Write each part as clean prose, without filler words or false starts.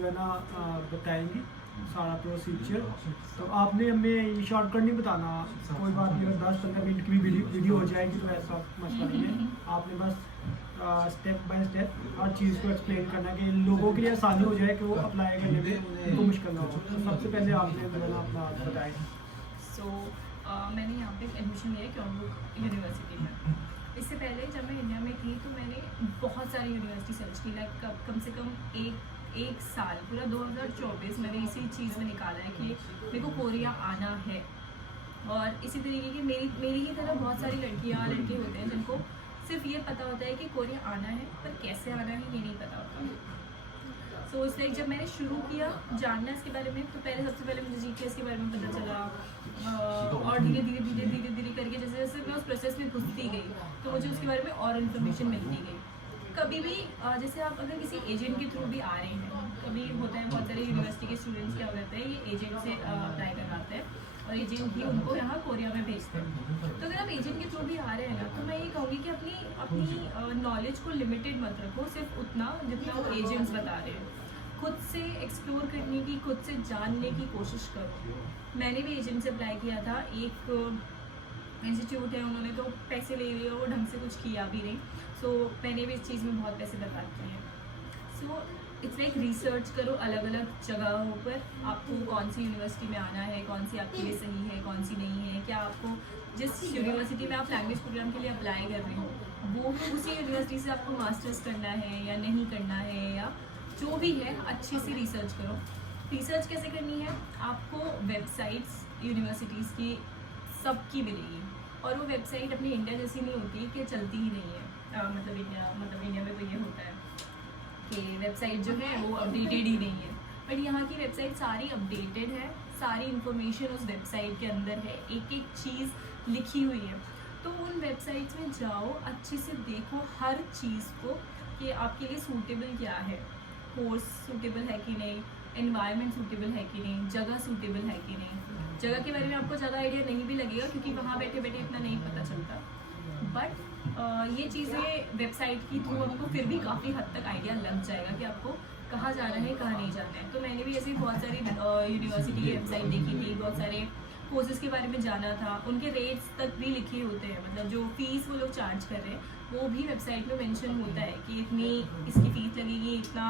जो है ना बताएंगी सारा प्रोसीजर। तो आपने हमें शॉर्टकट नहीं बताना, कोई बात नहीं, अगर 10-15 मिनट की भी वीडियो हो जाएगी तो ऐसा मसला नहीं है। आपने बस स्टेप बाय स्टेप हर चीज़ को एक्सप्लेन करना कि लोगों के लिए आसानी हो जाए कि वो अप्लाई करने में उनको मुश्किल ना हो। तो सबसे पहले आपने जो है ना अपना बताएं। सो मैंने यहाँ पे एडमिशन लिया क्योंबुक यूनिवर्सिटी में। इससे पहले जब मैं इंडिया में थी तो मैंने बहुत सारी यूनिवर्सिटी सर्च की, लाइक कम से कम एक साल पूरा 2024 मैंने इसी चीज़ में निकाला है कि मेरे को कोरिया आना है। और इसी तरीके की मेरी ही तरह बहुत सारी लड़कियाँ लड़के होते हैं जिनको सिर्फ ये पता होता है कि कोरिया आना है, पर कैसे आना है ये नहीं पता होता। सो इसलिए जब मैंने शुरू किया जानना इसके बारे में, तो सबसे पहले मुझे जीपीएस के बारे में पता चला, और धीरे धीरे करके जैसे जैसे मैं उस प्रोसेस में घुसती गई तो मुझे उसके बारे में और इन्फॉर्मेशन मिलती गई। कभी भी जैसे आप अगर किसी एजेंट के थ्रू भी आ रहे हैं, कभी होता है बहुत सारे यूनिवर्सिटी के स्टूडेंट्स क्या करते हैं, ये एजेंट से अप्लाई करवाते हैं और एजेंट ही उनको यहाँ कोरिया में भेजते हैं। तो अगर आप एजेंट के थ्रू भी आ रहे हैं ना, तो मैं ये कहूँगी कि अपनी नॉलेज को लिमिटेड मत रखो, सिर्फ उतना जितना वो एजेंट्स बता रहे हैं। खुद से एक्सप्लोर करने की, खुद से जानने की कोशिश करो। मैंने भी एजेंट से अप्लाई किया था, एक इंस्टीट्यूट है, उन्होंने तो पैसे ले लिए और ढंग से कुछ किया भी नहीं। सो मैंने भी इस चीज़ में बहुत पैसे बर्बाद किए हैं। सो इट्स लाइक रिसर्च करो अलग अलग जगहों पर, आपको कौन सी यूनिवर्सिटी में आना है, कौन सी आपके लिए सही है, कौन सी नहीं है, क्या आपको जिस यूनिवर्सिटी में आप लैंग्वेज प्रोग्राम के लिए अप्लाई कर रहे हो वो उसी यूनिवर्सिटी से आपको मास्टर्स करना है या नहीं करना है, या जो भी है अच्छे से रिसर्च करो। रिसर्च कैसे करनी है, आपको वेबसाइट्स यूनिवर्सिटीज़ की सबकी मिलेगी, और वो वेबसाइट अपनी इंडिया जैसी नहीं होती कि चलती ही नहीं है। मतलब इंडिया में तो ये होता है कि वेबसाइट जो है वो अपडेटेड ही नहीं है, बट यहाँ की वेबसाइट सारी अपडेटेड है, सारी इन्फॉर्मेशन उस वेबसाइट के अंदर है, एक एक चीज़ लिखी हुई है। तो उन वेबसाइट्स में जाओ, अच्छे से देखो हर चीज़ को कि आपके लिए सूटेबल क्या है, कोर्स सूटेबल है कि नहीं, एनवायरनमेंट सूटेबल है कि नहीं, जगह सूटेबल है कि नहीं। जगह के बारे में आपको ज़्यादा आइडिया नहीं भी लगेगा क्योंकि वहाँ बैठे बैठे इतना नहीं पता चलता, बट ये चीज़ें वेबसाइट की थ्रू हमको फिर भी काफ़ी हद तक आइडिया लग जाएगा कि आपको कहाँ जाना है, कहाँ नहीं जाना है। तो मैंने भी ऐसी बहुत सारी यूनिवर्सिटी की वेबसाइट देखी थी, बहुत सारे कोर्सेज के बारे में जाना था, उनके रेट्स तक भी लिखे होते हैं, मतलब जो फीस वो लोग चार्ज कर रहे हैं वो भी वेबसाइट में मेंशन होता है कि इतनी इसकी फ़ीस लगेगी, इतना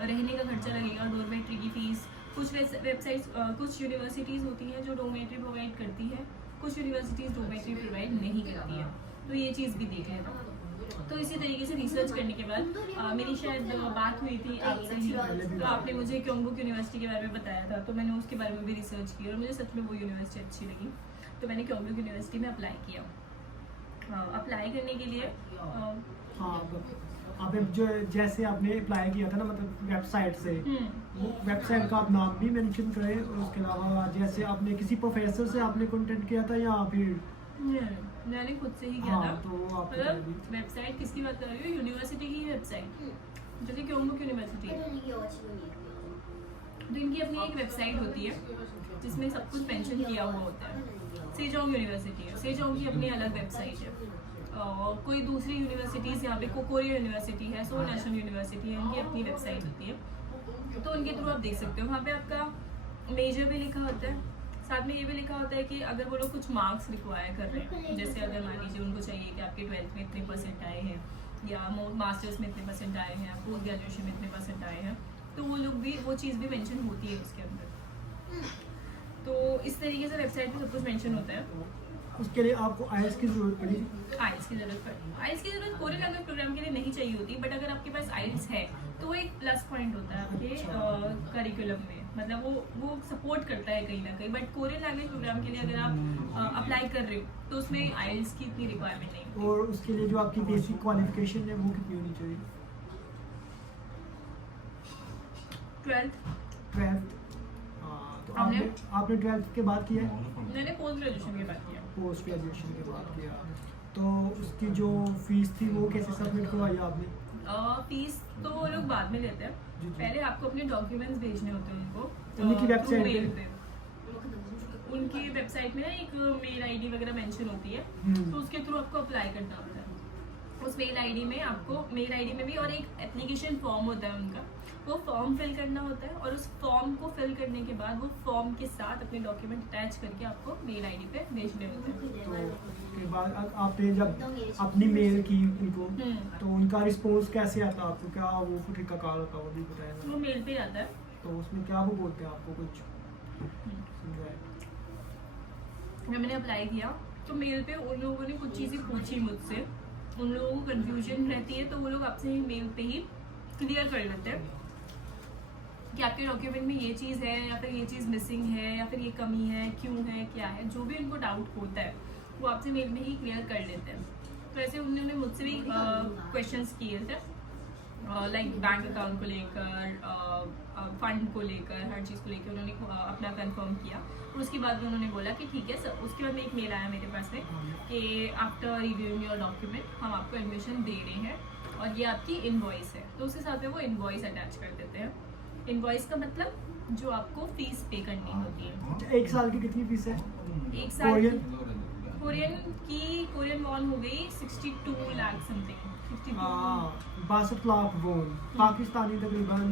रहने का खर्चा लगेगा, डोरमेट्री की फ़ीस। कुछ वेबसाइट्स कुछ यूनिवर्सिटीज़ होती हैं जो डोरमेट्री प्रोवाइड करती है, कुछ यूनिवर्सिटीज़ डोरमेट्री प्रोवाइड नहीं करती है, तो ये चीज़ भी देख लेना। तो इसी तरीके से रिसर्च करने के बाद मेरी शायद बात हुई थी आपसे ही, तो आपने मुझे क्योंबुक यूनिवर्सिटी के बारे में बताया था, तो मैंने उसके बारे में भी रिसर्च की और मुझे सच में वो यूनिवर्सिटी अच्छी लगी, तो मैंने क्योंबुक यूनिवर्सिटी में अप्लाई किया। अप्लाई करने के लिए आपने जो जैसे आपने अप्लाई किया था ना, मतलब वेबसाइट से, वो वेबसाइट का आप नाम भी मेंशन करें, और उसके अलावा जैसे आपने किसी प्रोफेसर से आपने कांटेक्ट किया था या फिर मैंने खुद से ही किया था। तो आप मतलब वेबसाइट किसकी बात कर रही हो, यूनिवर्सिटी की वेबसाइट जो कि क्योंबुक यूनिवर्सिटी है, तो इनकी अपनी एक वेबसाइट होती है जिसमें सब कुछ मेंशन किया हुआ होता है। सेजोंग यूनिवर्सिटी है, सेजोंग की अपनी अलग वेबसाइट है, कोई दूसरी यूनिवर्सिटीज़ यहाँ पे कोरिया यूनिवर्सिटी है, सोल नेशनल यूनिवर्सिटी है, इनकी अपनी वेबसाइट होती है, तो उनके थ्रू आप देख सकते हो। वहाँ पे आपका मेजर भी लिखा होता है, साथ में ये भी लिखा होता है कि अगर वो लोग कुछ मार्क्स रिक्वायर कर रहे हैं, जैसे अगर मान लीजिए उनको चाहिए कि आपके 12th में इतने % आए हैं, या मास्टर्स में इतने % आए हैं, पोस्ट ग्रेजुएशन में इतने % आए हैं, तो वो लोग भी वो चीज़ भी मेंशन होती है उसके अंदर। तो इस तरीके से वेबसाइट पे सब कुछ मेंशन होता है। उसके लिए आपको आईएलटीएस की जरूरत पड़ी? आइल्स की ज़रूरत पड़ी। आइल्स की ज़रूरत कोरियन लैंग्वेज प्रोग्राम के लिए नहीं चाहिए होती, बट अगर आपके पास आइल्स है तो वो एक प्लस पॉइंट होता है आपके करिकुलम में, मतलब वो सपोर्ट करता है कहीं ना कहीं। बट कोरियन लैंग्वेज प्रोग्राम के लिए अगर आप अप्लाई कर रहे हो तो उसमें आइल्स की इतनी रिक्वायरमेंट नहीं होती। और उसके लिए जो आपकी बेसिक क्वालिफिकेशन है वो कितनी होनी चाहिए? 12th। तो आपने 12th के बाद किया है? मैंने पोस्ट ग्रेजुएशन के बाद किया। पोस्ट ग्रेजुएशन के बाद किया, तो उसकी जो फीस थी वो कैसे सबमिट करवाई आपने? फीस तो वो लोग बाद में लेते हैं, पहले आपको अपने डॉक्यूमेंट्स भेजने होते हैं उनको उनकी वेबसाइट मेल पे। उनकी वेबसाइट में ना एक मेल आईडी वगैरह मेंशन होती है, तो उसके थ्रू आपको अप्लाई करना होता है। उस मेल आईडी में आपको मेल आईडी में भी और एक एप्लीकेशन फॉर्म होता है उनका, वो फॉर्म फिल करना होता है और उस फॉर्म को फिल करने के बाद वो फॉर्म के साथ अपने डॉक्यूमेंट अटैच करके आपको मेल आईडी पे भेजने होते हैं। तो उसके बाद आपने जब अपनी मेल की उनको, तो उनका रिस्पॉन्स कैसे आता है आपको? क्या वो तरीका कार होता है वो भी बताया? वो मेल पे आता है। तो उसमें क्या वो बोलते हैं आपको कुछ समझाए? जब मैंने अप्लाई किया तो मेल पे उन लोगों ने कुछ चीज़ें पूछी मुझसे, उन लोगों को कन्फ्यूजन रहती है तो वो लोग आपसे ही मेल पे ही क्लियर कर लेते हैं कि आपके डॉक्यूमेंट में ये चीज़ है या फिर ये चीज़ मिसिंग है या फिर ये कमी है, क्यों है, क्या है, जो भी उनको डाउट होता है वो आपसे मेल में ही क्लियर कर लेते हैं। तो ऐसे उन्होंने मुझसे भी क्वेश्चंस किए थे, लाइक बैंक अकाउंट को लेकर, फंड को लेकर, हर चीज़ को लेकर उन्होंने अपना कंफर्म किया। और उसके बाद में उन्होंने बोला कि ठीक है सर। उसके बाद में एक मेल आया मेरे पास में कि आफ्टर रिव्यूइंग योर डॉक्यूमेंट हम आपको एडमिशन दे रहे हैं और ये आपकी इनवॉइस है। तो उसके साथ में वो इनवॉइस अटैच कर देते हैं। इनवॉइस का मतलब जो आपको फीस पे करनी होती है। एक साल की कितनी फीस है? एक साल की कोरियन कोरियन वॉन हो गई 62 लाख समथिंग, 62 लाख वोन, पाकिस्तानी तकरीबन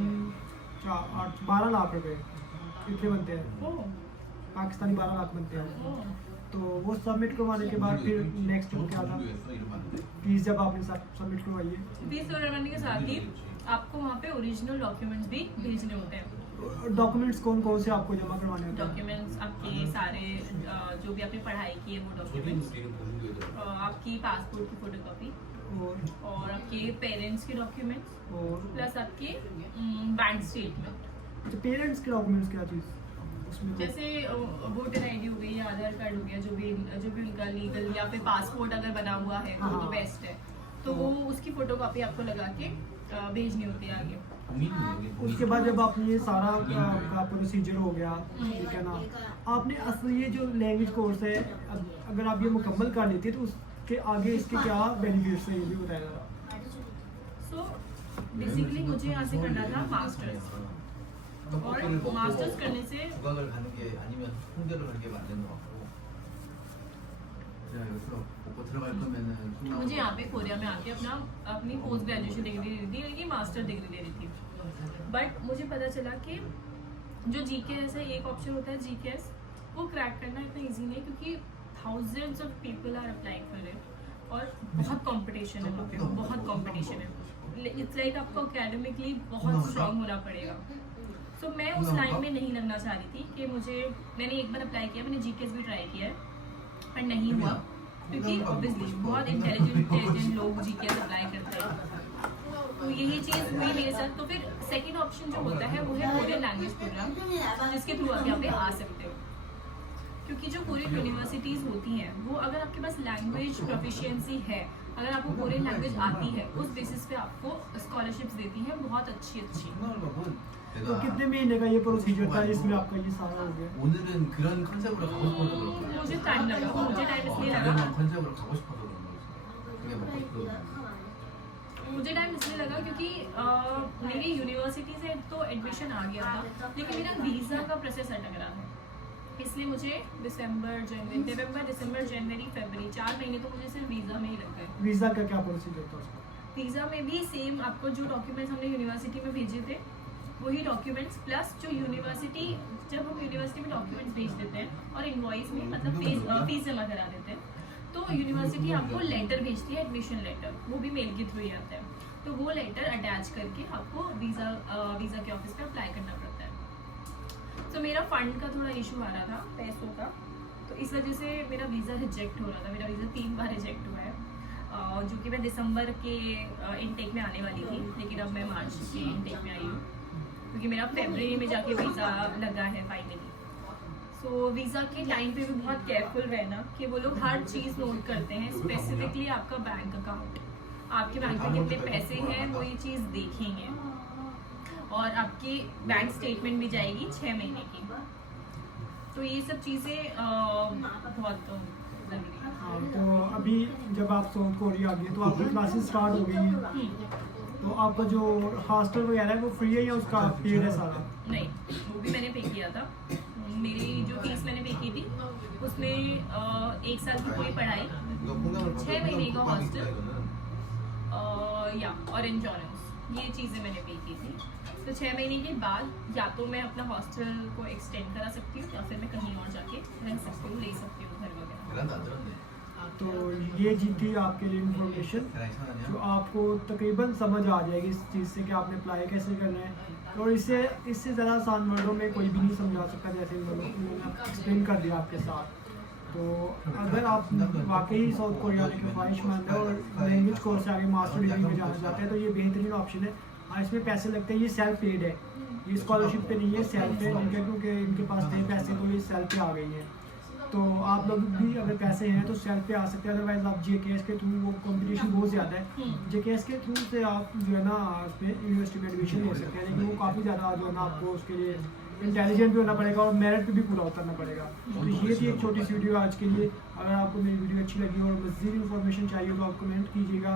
12 लाख रुपए इतने बनते हैं। पाकिस्तानी 12 लाख बनते हैं। तो वो सबमिट करवाने के बाद फिर नेक्स्ट वो क्या था? फीस जब आपने सबमिट करवाई है, फीस करवाने के साथ ही आपको वहाँ पे ओरिजिनल डॉक्यूमेंट्स भी भेजने होते हैं। डॉक्यूमेंट्स कौन कौन से आपको जमा करवाने होते हैं? डॉक्यूमेंट्स आपके सारे जो भी आपने पढ़ाई की है वो डॉक्यूमेंट्स, आपकी पासपोर्ट की फोटोकॉपी और आपके पेरेंट्स के डॉक्यूमेंट्स और प्लस आपके बैंक स्टेटमेंट। अच्छा, पेरेंट्स के डॉक्यूमेंट्स क्या चीज़ उसमें? जैसे वोटर आईडी हो गई या आधार कार्ड हो गया, जो भी उनका लीगल, या फिर पासपोर्ट अगर बना हुआ है वो तो बेस्ट है। तो वो उसकी फोटोकॉपी आपको लगा के भेजनी होती है आगे। उसके बाद जब आपने ये सारा का प्रोसीजर हो गया, ठीक है ना, आपने असल ये जो लैंग्वेज कोर्स है अगर आप ये मुकम्मल कर लेते तो उसके आगे इसके क्या बेनिफिट्स है ये भी बताया जरा। सो बेसिकली मुझे यहाँ से करना था मास्टर्स, और मास्टर्स करने से 국악을 가는 게 아니면 홍대를 가는 게 맞는 것 같고 제가 여기서 먹고 들어갈 거면은 मुझे यहाँ पे कोरिया में आके अपनी पोस्ट ग्रेजुएशन डिग्री ले रही थी, यानी कि मास्टर डिग्री ले रही थी। बट मुझे पता चला कि जो जीकेएस है, एक ऑप्शन होता है जीकेएस, वो क्रैक करना इतना इजी नहीं, क्योंकि thousands of people are applying for it और बहुत कंपटीशन है वहाँ पे, बहुत कंपटीशन है। इट्स लाइक आपको अकेडमिकली बहुत स्ट्रांग होना पड़ेगा। सो मैं उस लाइन में नहीं लगना चाह रही थी कि मैंने एक बार अप्लाई किया, मैंने जीकेएस भी ट्राई किया है पर नहीं हुआ, क्योंकि ऑब्वियसली बहुत इंटेलिजेंट लोग जीकेएस अप्लाई करते हैं। तो यही चीज़ हुई मेरे साथ। तो फिर सेकंड ऑप्शन जो होता है वो है कोरियन लैंग्वेज प्रोग्राम, जिसके थ्रू आप यहाँ पे आ सकते हो। क्योंकि जो कोरियन यूनिवर्सिटीज़ होती हैं वो अगर आपके पास लैंग्वेज प्रोफिशिएंसी है, अगर आपको कोरियन लैंग्वेज आती है, उस बेसिस पे आपको स्कॉलरशिप्स देती हैं बहुत अच्छी। तो कितने महीने का ये प्रोसीजर था जिसमें आपका ये सारा हो गया? 오늘은 그런 컨셉으로 가고 싶어서 그런 거예요. मुझे टाइम लगा, मुझे टाइम इसलिए लगा 그런 컨셉으로 가고 싶어서 그런 거예요. 그게 먹고 싶거든요. मुझे टाइम इसलिए लगा क्योंकि मेरी यूनिवर्सिटी से तो एडमिशन आ गया था, लेकिन मेरा वीज़ा का प्रोसेस अटक रहा है। इसलिए मुझे नवंबर दिसंबर जनवरी फरवरी 4 महीने तो मुझे सिर्फ वीज़ा में ही लग गए। वीज़ा का क्या प्रोसीजर था उसका? वीज़ा में भी सेम, आपको जो डॉक्यूमेंट्स हमने यूनिवर्सिटी में भेजे थे वही डॉक्यूमेंट्स प्लस जो यूनिवर्सिटी, जब हम यूनिवर्सिटी में डॉक्यूमेंट्स भेज देते हैं और इनवॉइस में मतलब फीस जमा करा देते हैं, तो यूनिवर्सिटी आपको लेटर भेजती है, एडमिशन लेटर, वो भी मेल के थ्रू ही आता है। तो वो लेटर अटैच करके आपको वीज़ा के ऑफिस पे अप्लाई करना पड़ता है। तो मेरा फंड का थोड़ा इशू आ रहा था, पैसों का, तो इस वजह से मेरा वीज़ा रिजेक्ट हो रहा था। मेरा वीज़ा 3 बार रिजेक्ट हुआ है, जो कि मैं दिसंबर के इनटेक में आने वाली थी, लेकिन अब मैं मार्च के इनटेक में आई हूँ, क्योंकि मेरा फरवरी में जाके वीज़ा लगा है फाइनली। सो वीज़ा के टाइम पे भी बहुत केयरफुल रहना कि वो लोग हर चीज़ नोट करते हैं, स्पेसिफिकली आपका बैंक अकाउंट, आपके बैंक में कितने पैसे हैं वो ये चीज़ देखेंगे, और आपकी बैंक स्टेटमेंट भी जाएगी 6 महीने की। तो ये सब चीज़ें बहुत ज़रूरी है। हाँ, तो अभी जब आप साउथ कोरिया आ गए तो आपकी क्लासेस स्टार्ट हो गई, तो आपका जो हॉस्टल वगैरह है वो फ्री है या उसका पेड है सारा? नहीं, वो भी मैंने पे किया था। मेरी जो फीस मैंने पे की थी उसमें 1 साल की पूरी पढ़ाई, 6 महीने का हॉस्टल या और इंश्योरेंस, ये चीज़ें मैंने पे की थी। तो 6 महीने के बाद या तो मैं अपना हॉस्टल को एक्सटेंड करा सकती हूँ या फिर मैं कहीं और जाके रह सकती हूँ, ले सकती हूँ घर वगैरह। 그런 나들었네. तो ये जी थी आपके लिए इन्फॉर्मेशन 그냥 जो आपको तकरीबन समझ आ जाएगी इस चीज़ से कि आपने अप्लाई कैसे करना है। और इससे ज़्यादा आसान वर्डों में कोई भी नहीं समझा सकता, जैसे इन्होंने एक्सप्लेन कर दिया आपके साथ। तो अगर आप वाकई साउथ कोरिया में ख्वाहिशमंद है और लैंग्वेज कोर्स से आगे मास्टर डिग्री में जाना चाहते हैं तो ये बेहतरीन ऑप्शन है। हाँ, इसमें पैसे लगते हैं, ये सेल्फ पेड है, ये स्कॉलरशिप पे नहीं है, सेल्फ है इनके, क्योंकि इनके पास थे पैसे तो ये सेल्फ पे आ गई हैं। तो आप लोग भी अगर पैसे हैं तो सेल्फ पे आ सकते हैं, अदरवाइज आप JKS के थ्रू, वो कंपटीशन बहुत ज़्यादा है, JKS के थ्रू से आप जो है ना उसमें यूनिवर्सिटी में एडमिशन ले सकते हैं, लेकिन वो काफ़ी ज़्यादा जो है ना आपको उसके लिए इंटेलिजेंट भी होना पड़ेगा और मेरिट पे भी पूरा उतरना पड़ेगा। तो ये थी एक छोटी सी वीडियो आज के लिए। अगर आपको मेरी वीडियो अच्छी लगी और मज़ीद इन्फॉर्मेशन चाहिए तो आप कमेंट कीजिएगा।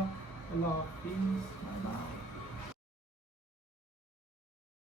अल्लाह हाफिज़, बाय बाय।